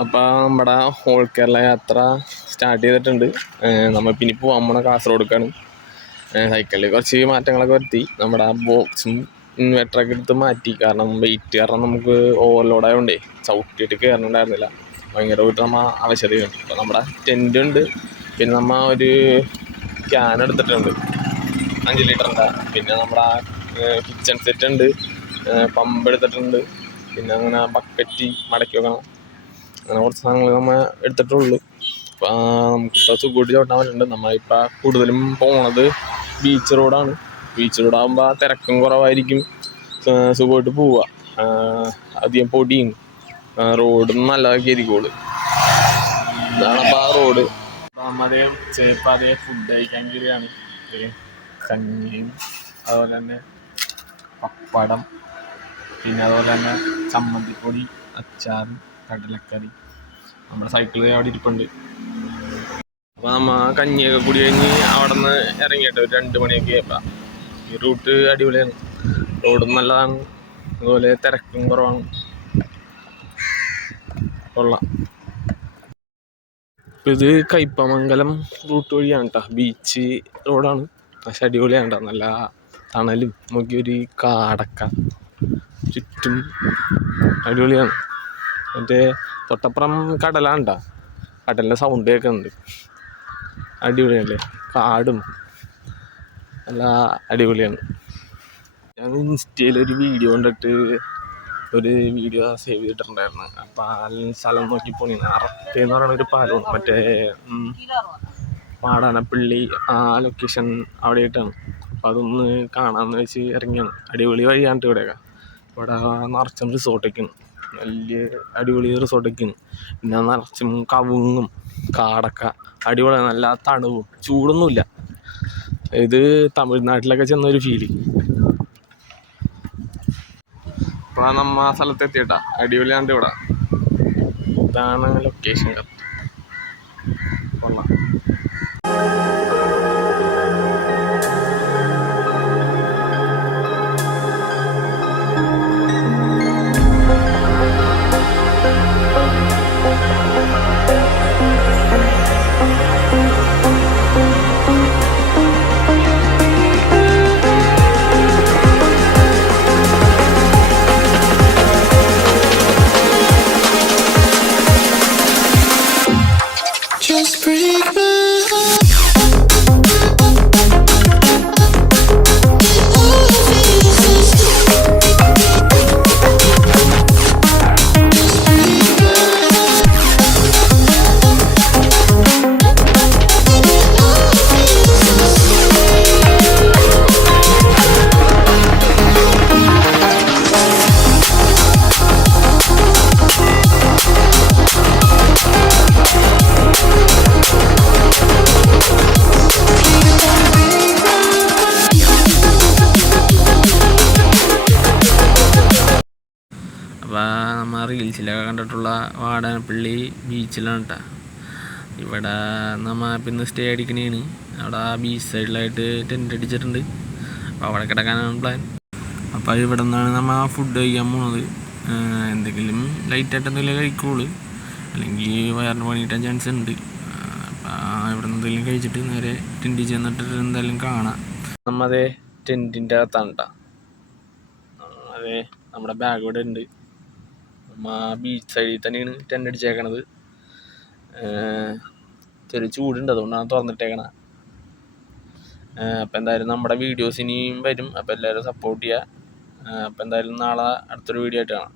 അപ്പോൾ നമ്മുടെ ഓൾ കേരള യാത്ര സ്റ്റാർട്ട് ചെയ്തിട്ടുണ്ട്. നമ്മൾ പിന്നെ പോകാൻ പോണ കാസർഗോഡേക്കാണ്. സൈക്കിളിൽ കുറച്ച് മാറ്റങ്ങളൊക്കെ വരുത്തി. നമ്മുടെ ആ ബോക്സും ഇൻവെർട്ടറൊക്കെ എടുത്ത് മാറ്റി. കാരണം വെയിറ്റ് കാരണം നമുക്ക് ഓവർലോഡ് ആയതുകൊണ്ടേ ചവിട്ടിയിട്ട് കയറണുണ്ടായിരുന്നില്ല. ഭയങ്കരമായിട്ട് നമ്മൾ ആവശ്യതയുണ്ട്. അപ്പോൾ നമ്മുടെ ടെൻ്റ് ഉണ്ട്, പിന്നെ നമ്മൾ ഒരു ക്യാൻ എടുത്തിട്ടുണ്ട് 5 ലിറ്ററിൻ്റെ. പിന്നെ നമ്മുടെ കിച്ചൺ സെറ്റ് ഉണ്ട്, പമ്പ് എടുത്തിട്ടുണ്ട്. പിന്നെ അങ്ങനെ ബക്കറ്റ് മടക്കി വെക്കണം. അങ്ങനെ കുറച്ച് സാധനങ്ങൾ നമ്മൾ എടുത്തിട്ടുള്ളൂ. അപ്പോൾ നമുക്കിപ്പോൾ സുഖമായിട്ട് ചോട്ടാൻ പറ്റുന്നുണ്ട്. നമ്മളിപ്പോൾ കൂടുതലും പോണത് ബീച്ച് റോഡാണ്. ബീച്ച് റോഡാകുമ്പോൾ തിരക്കും കുറവായിരിക്കും, സുഖമായിട്ട് പോവുക. അധികം പൊടിയും റോഡും നല്ലതൊക്കെ ആയിരിക്കുള്ളൂ. ഇതാണ് അപ്പോൾ ആ റോഡ്. അപ്പം അതേ ചേപ്പം അതേ ഫുഡ് കഴിക്കാൻ കയറിയാണ്. കഞ്ഞിയും അതുപോലെ തന്നെ പപ്പടം, പിന്നെ അതുപോലെ തന്നെ ചമ്മന്തിപ്പൊടി, അച്ചാർ, കടലക്കറി. നമ്മുടെ സൈക്കിള് അവിടെ ഇരിപ്പുണ്ട്. അപ്പോൾ നമ്മൾ കഞ്ഞിയൊക്കെ കൂടി കഴിഞ്ഞ് അവിടെ നിന്ന് ഇറങ്ങിയിട്ട് ഒരു 2 മണിയൊക്കെ ആയപ്പോൾ ഈ റൂട്ട് അടിപൊളിയാണ്. റോഡും നല്ലതാണ്, അതുപോലെ തിരക്കും കുറവാണ്. കൊള്ളാം. ഇപ്പം ഇത് കയ്പമംഗലം റൂട്ട് വഴിയാണ് കേട്ടോ. ബീച്ച് റോഡാണ്, പക്ഷെ അടിപൊളിയാണ് കേട്ടോ. നല്ല തണലും നോക്കിയൊരു കാടക്ക ചുറ്റും അടിപൊളിയാണ്. മറ്റേ തൊട്ടപ്പുറം കടലാണ് കേട്ടോ. കടലിൻ്റെ സൗണ്ട് കേൾക്കുന്നുണ്ട്. അടിപൊളിയല്ലേ, കാടും നല്ല അടിപൊളിയാണ്. ഞാൻ ഇൻസ്റ്റയിലൊരു വീഡിയോ കണ്ടിട്ട് ഒരു വീഡിയോ സേവ് ചെയ്തിട്ടുണ്ടായിരുന്നു. ആ സ്ഥലം നോക്കി പോണി അറത്തേന്ന് പറയുന്ന ഒരു പാലമാണ്, മറ്റേ പാടാനപ്പള്ളി ആ ലൊക്കേഷൻ അവിടെ ആയിട്ടാണ്. അപ്പോൾ അതൊന്ന് കാണാമെന്ന് വെച്ച് ഇറങ്ങിയാണ്. അടിപൊളി വഴിയാണ് ഇവിടെയൊക്കെ. ഇവിടെ നിറച്ചും റിസോർട്ടൊക്കെയാണ്, വലിയ അടിപൊളി റിസോർട്ടൊക്കെയാണ്. പിന്നെ നിറച്ചും കവുങ്ങും കാടൊക്ക അടിപൊളി, നല്ല തണുവും ചൂടൊന്നുമില്ല. ഇത് തമിഴ്നാട്ടിലൊക്കെ ചെന്നൊരു ഫീല്. ഇപ്പോഴാണ് നമ്മ ആ സ്ഥലത്തെത്തിയിട്ടാ. അടിപൊളിയാണ്ട് ഇവിടെ. ഇതാണ് ലൊക്കേഷൻ. കൊള്ളാം. നമ്മൾ റീൽസിലൊക്കെ കണ്ടിട്ടുള്ള വാടാനപ്പള്ളി ബീച്ചിലാണ് കേട്ടോ. ഇവിടെ നമ്മൾ ഇപ്പം ഇന്ന് സ്റ്റേ അടിക്കണേന്. അവിടെ ബീച്ച് സൈഡിലായിട്ട് ടെൻ്റ് അടിച്ചിട്ടുണ്ട്. അപ്പോൾ അവിടെ കിടക്കാനാണ് പ്ലാൻ. അപ്പോൾ ഇവിടെ നിന്നാണ് നമ്മൾ ഫുഡ് കഴിക്കാൻ പോണത്. എന്തെങ്കിലും ലൈറ്റായിട്ട് എന്തെങ്കിലും കഴിക്കുള്ളൂ, അല്ലെങ്കിൽ വയറിന് പണിയിട്ടാൻ ചാൻസ് ഉണ്ട്. അപ്പോൾ ഇവിടെ നിന്ന് എന്തെങ്കിലും കഴിച്ചിട്ട് നേരെ ടെൻറ്റിൽ ചെന്നിട്ട് എന്തായാലും കാണാം. നമ്മതേ ടെൻറ്റിൻ്റെ അകത്താണ് കേട്ടോ. അതെ, നമ്മുടെ ബാഗ് ഇവിടെ ഉണ്ട്. ബീച്ച് സൈഡിൽ തന്നെയാണ് ടെൻ്റ് അടിച്ചേക്കണത്. ചെറിയ ചൂടുണ്ട്, അതുകൊണ്ടാണ് തുറന്നിട്ടേക്കണത്. അപ്പോൾ എന്തായാലും നമ്മുടെ വീഡിയോസ് ഇനിയും വരും. അപ്പോൾ എല്ലാവരും സപ്പോർട്ട് ചെയ്യുക. അപ്പോൾ എന്തായാലും നാളെ അടുത്തൊരു വീഡിയോ ആയിട്ട് കാണാം.